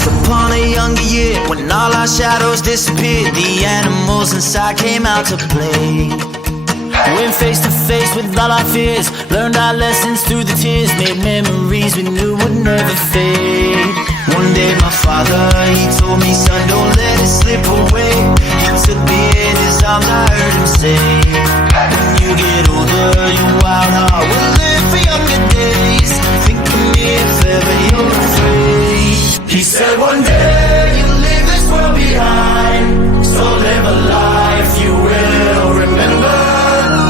Once upon a younger year, when all our shadows disappeared, the animals inside came out to play. Went face to face with all our fears, learned our lessons through the tears, made memories we knew would never fade. One day my father, he told me, son, don't let it slip away. He took me in his arms, I heard him say, when you get older, your wild heart will live for younger days. Think of me if ever you're afraid. He said one day you'll leave this world behind, so live a life you will remember.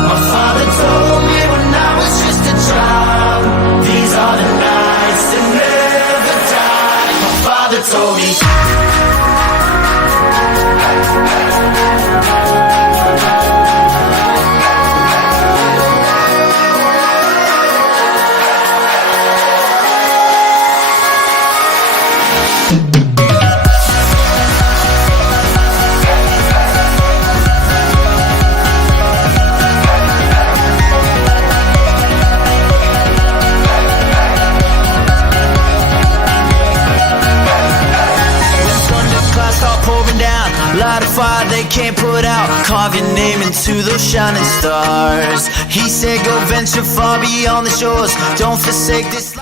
My father told me when I was just a child, these are the nights that never die. My father told me. Light a fire they can't put out, carve your name into those shining stars. He said go venture far beyond the shores, don't forsake this life.